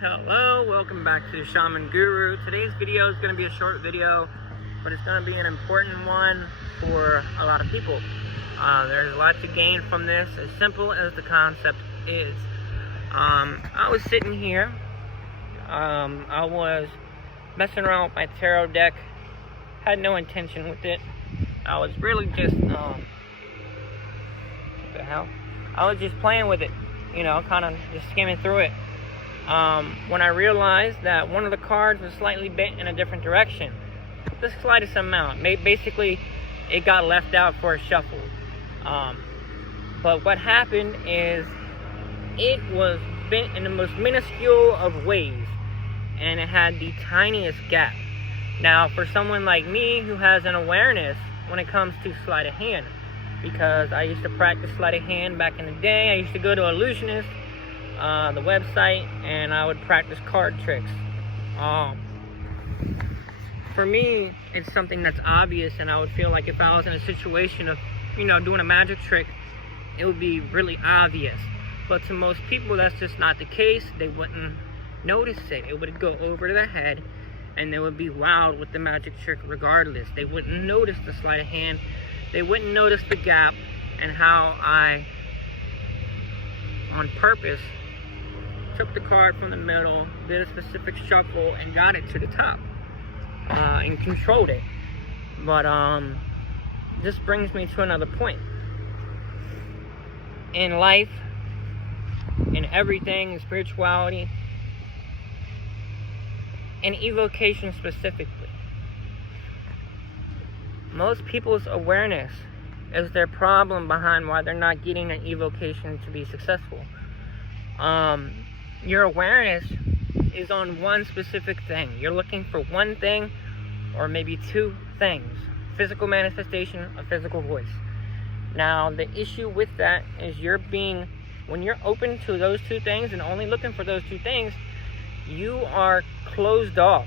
Hello, welcome back to Shaman Guru. Today's video is going to be a short video, but it's going to be an important one for a lot of people. There's a lot to gain from this, as simple as the concept is. I was sitting here, I was messing around with my tarot deck, had no intention with it. I was really just, what the hell? I was just playing with it, you know, kind of just skimming through it. When I realized that one of the cards was slightly bent in a different direction, the slightest amount. Basically, it got left out for a shuffle. But what happened is it was bent in the most minuscule of ways, and it had the tiniest gap. Now, for someone like me who has an awareness when it comes to sleight of hand, because I used to practice sleight of hand back in the day, I used to go to Illusionist, the website, and I would practice card tricks. For me, it's something that's obvious, and I would feel like if I was in a situation of, you know, doing a magic trick, it would be really obvious. But to most people, that's just not the case. They wouldn't notice it. It would go over their head, and they would be wowed with the magic trick regardless. They wouldn't notice the sleight of hand. They wouldn't notice the gap, and how I, on purpose, took the card from the middle, did a specific shuffle, and got it to the top, and controlled it. But this brings me to another point. In life, in everything, in spirituality, and evocation specifically, most people's awareness is their problem behind why they're not getting an evocation to be successful. Your awareness is on one specific thing. You're looking for one thing, or maybe two things. Physical manifestation, a physical voice. Now, the issue with that is when you're open to those two things and only looking for those two things, you are closed off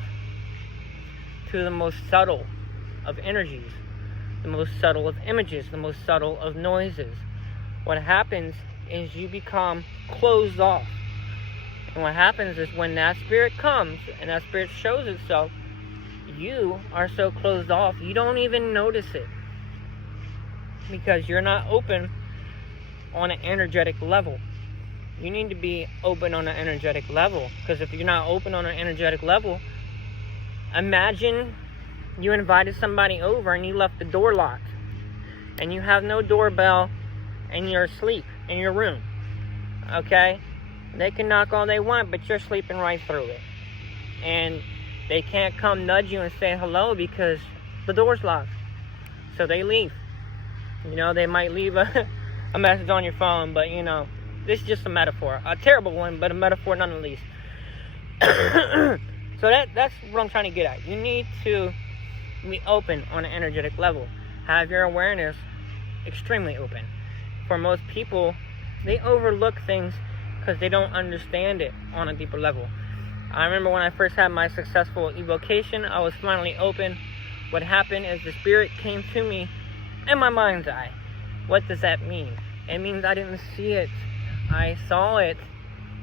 to the most subtle of energies, the most subtle of images, the most subtle of noises. What happens is you become closed off. And what happens is when that spirit comes and that spirit shows itself, you are so closed off, you don't even notice it. Because you're not open on an energetic level. You need to be open on an energetic level. Because if you're not open on an energetic level, imagine you invited somebody over and you left the door locked. And you have no doorbell and you're asleep in your room. Okay? They can knock all they want, but you're sleeping right through it. And they can't come nudge you and say hello because the door's locked. So they leave. You know, they might leave a message on your phone, but, you know, this is just a metaphor. A terrible one, but a metaphor nonetheless. So that's what I'm trying to get at. You need to be open on an energetic level. Have your awareness extremely open. For most people, they overlook things because they don't understand it on a deeper level. I remember when I first had my successful evocation, I was finally open. What happened is the spirit came to me in my mind's eye. What does that mean? It means I didn't see it. I saw it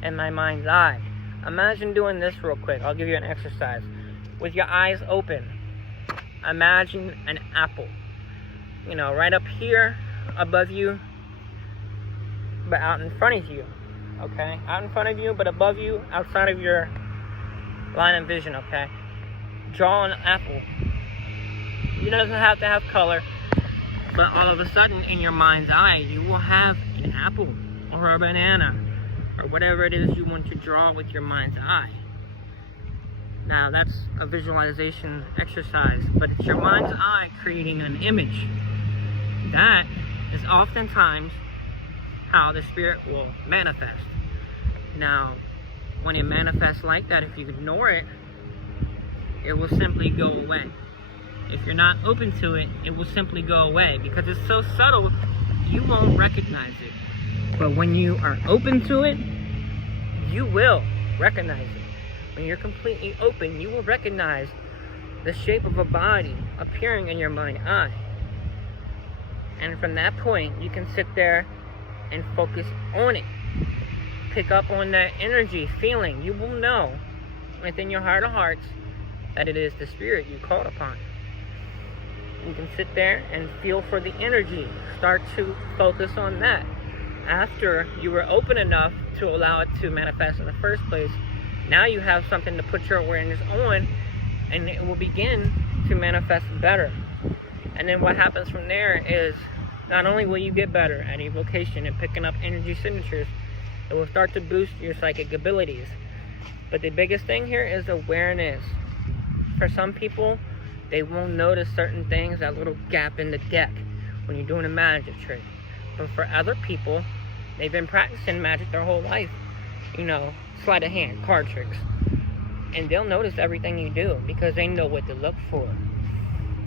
in my mind's eye. Imagine doing this real quick. I'll give you an exercise. With your eyes open, imagine an apple. You know, right up here above you, but out in front of you. Okay? Out in front of you, but above you, outside of your line of vision, okay? Draw an apple. It doesn't have to have color, but all of a sudden, in your mind's eye, you will have an apple, or a banana, or whatever it is you want to draw with your mind's eye. Now, that's a visualization exercise, but it's your mind's eye creating an image. That is oftentimes how the spirit will manifest. Now, when it manifests like that, if you ignore it, it will simply go away. If you're not open to it, it will simply go away because it's so subtle, you won't recognize it. But when you are open to it, you will recognize it. When you're completely open, you will recognize the shape of a body appearing in your mind's eye. And from that point, you can sit there and focus on it. pick up on that energy, feeling. You will know within your heart of hearts that it is the spirit you called upon. You can sit there and feel for the energy. Start to focus on that. After you were open enough to allow it to manifest in the first place, now you have something to put your awareness on, and it will begin to manifest better. And then what happens from there is, not only will you get better at evocation and picking up energy signatures, it will start to boost your psychic abilities. But the biggest thing here is awareness. For some people, they won't notice certain things, that little gap in the deck when you're doing a magic trick. But for other people, they've been practicing magic their whole life. You know, sleight of hand, card tricks. And they'll notice everything you do because they know what to look for.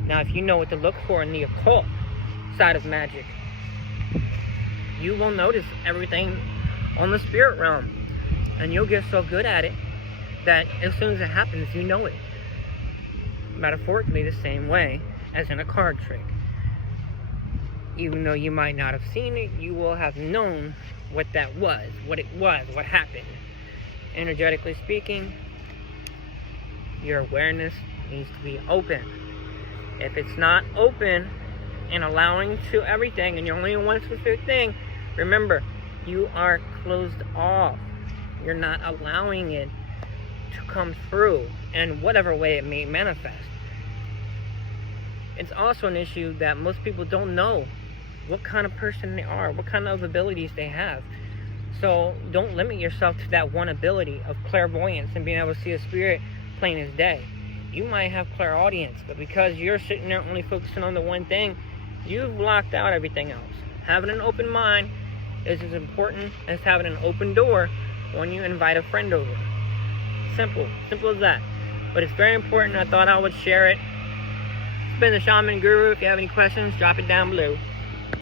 Now, if you know what to look for in the occult side of magic, you will notice everything on the spirit realm. And you'll get so good at it that as soon as it happens, you know it. Metaphorically, the same way as in a card trick. Even though you might not have seen it, you will have known what that was, what happened. Energetically speaking, your awareness needs to be open. If it's not open and allowing to everything, and you're only in one specific thing, remember, you are closed off. You're not allowing it to come through in whatever way it may manifest. It's also an issue that most people don't know what kind of person they are, what kind of abilities they have. So don't limit yourself to that one ability of clairvoyance and being able to see a spirit plain as day. You might have clairaudience, but because you're sitting there only focusing on the one thing, you've blocked out everything else. Having an open mind is as important as having an open door when you invite a friend over. Simple as that. But it's very important. I thought I would share it. It's been the Shaman Guru. If you have any questions, drop it down below.